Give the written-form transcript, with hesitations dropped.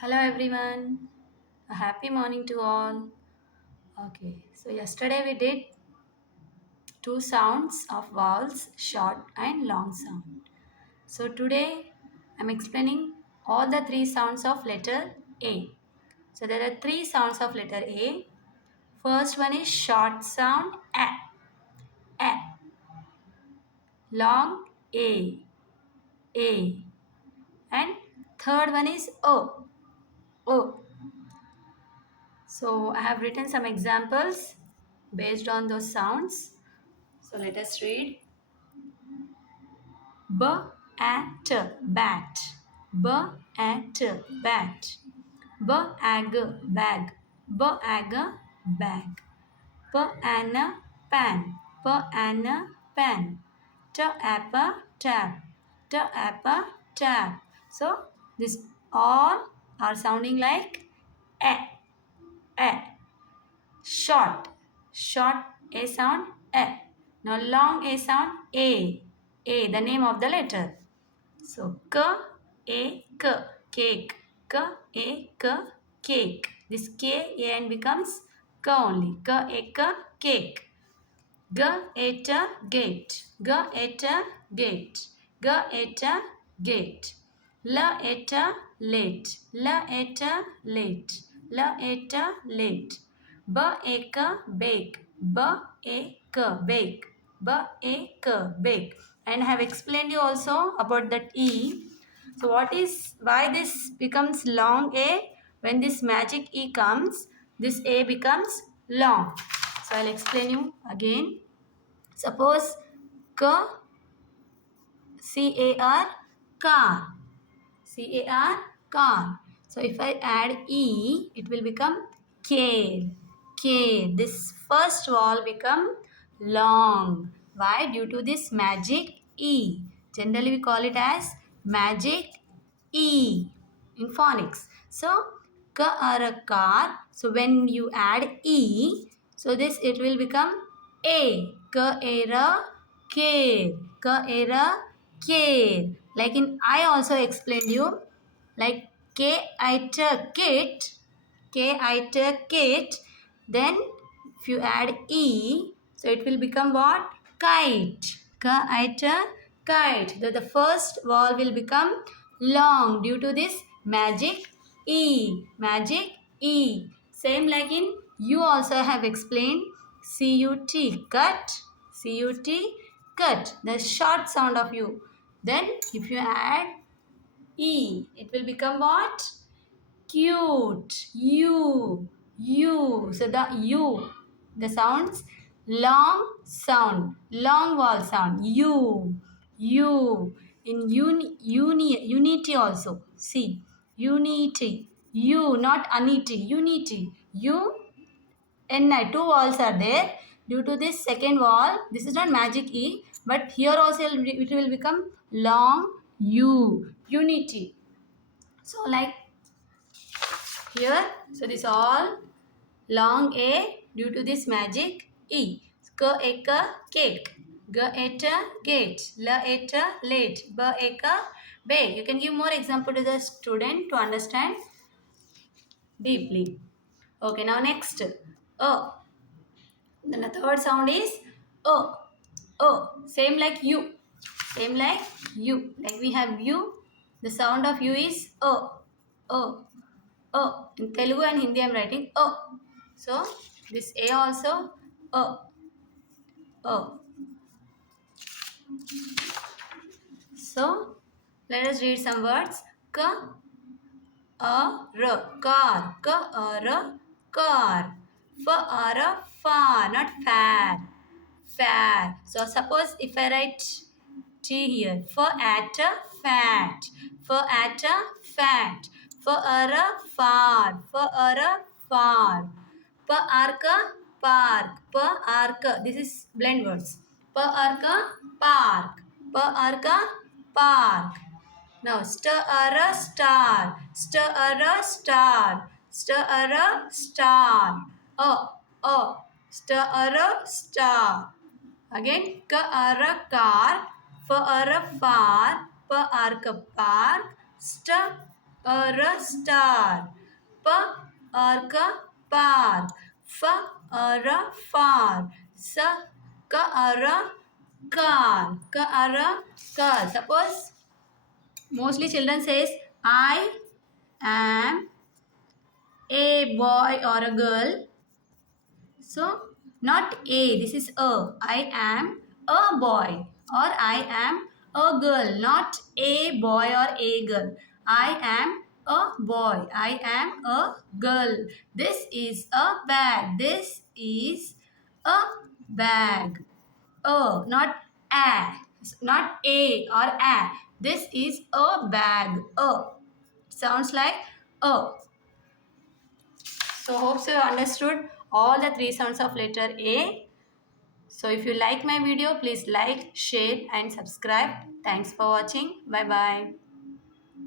Hello everyone. A happy morning to all. Okay, so yesterday we did two sounds of vowels, short and long sound. So today I'm explaining all the three sounds of letter A. So there are three sounds of letter A. First one is short sound a. Long a. And third one is o. So I have written some examples based on those sounds. So let us read. B at bat. B at bat. B ag bag. B ag bag. P an pan. P an pan. T app tap. T app tap. So this all are sounding like a. A. Short. Short A sound A. Now long A sound A. A, the name of the letter. So k, cake. K, cake. This K, A and becomes K only. K, cake. G, at, gate. G, at, gate. G, at, gate. L, at, late. L, at, late. L, at, late. B, ek, bake. B, ek, bake. B, ek, bake. And I have explained you also about that E. So why this becomes long A? When this magic E comes, this A becomes long. So I'll explain you again. Suppose C-A-R, car. C-A-R, car. So if I add E, it will become care. Care. This first vowel become long. Why? Due to this magic E. Generally we call it as magic E in phonics. So ka or a car. So when you add E, so this it will become A. Ka era care. Ka era care. Like in I also explained you. Like K I T kit. K I T kit. Then if you add E, so it will become what? Kite. K I T kite. The first vowel will become long due to this magic E. Magic E. Same like in you also have explained C-U-T, cut. C-U-T, cut. The short sound of U. Then if you add E, it will become what? Cute. U. So the U, the sounds long sound, long vowel sound. U. In unity also. See, unity. U, not unity. Unity. U, Ni. Two vowels are there. Due to this second vowel, this is not magic E, but here also it will become long U. Unity. So like here, so this all long A due to this magic E. K, ek, cake. G, et, gate. L, et, late. B, ek, bake. You can give more example to the student to understand deeply. Okay, now next. Then the third sound is O. O. Same like U. Same like U. Like we have U. The sound of U is O. O. O. In Telugu and Hindi I am writing O. So this A also O. O. So let us read some words. K, a, r. Car. K, a, r. Car. F, a, r. Far. Not fair. Fair. So suppose if I write T here. For at fat. For at fat. For a far. For a far. Park. Park. This is blend words. Park. Park. Park. Park. Now stir a star. Stir a star. Stir a star. Stir a star. Again, car, far, park, st, star. P park. F far. S car. Car. Suppose mostly children says I am a boy or a girl. So, not A, this is a. I am a boy or I am a girl, not a boy or a girl. I am a boy. I am a girl. This is a bag. This is a bag. Not a. Not a or a. This is a bag. Sounds like a. So hope so you understood all the three sounds of letter A. So if you like my video, please like, share and subscribe. Thanks for watching. Bye bye.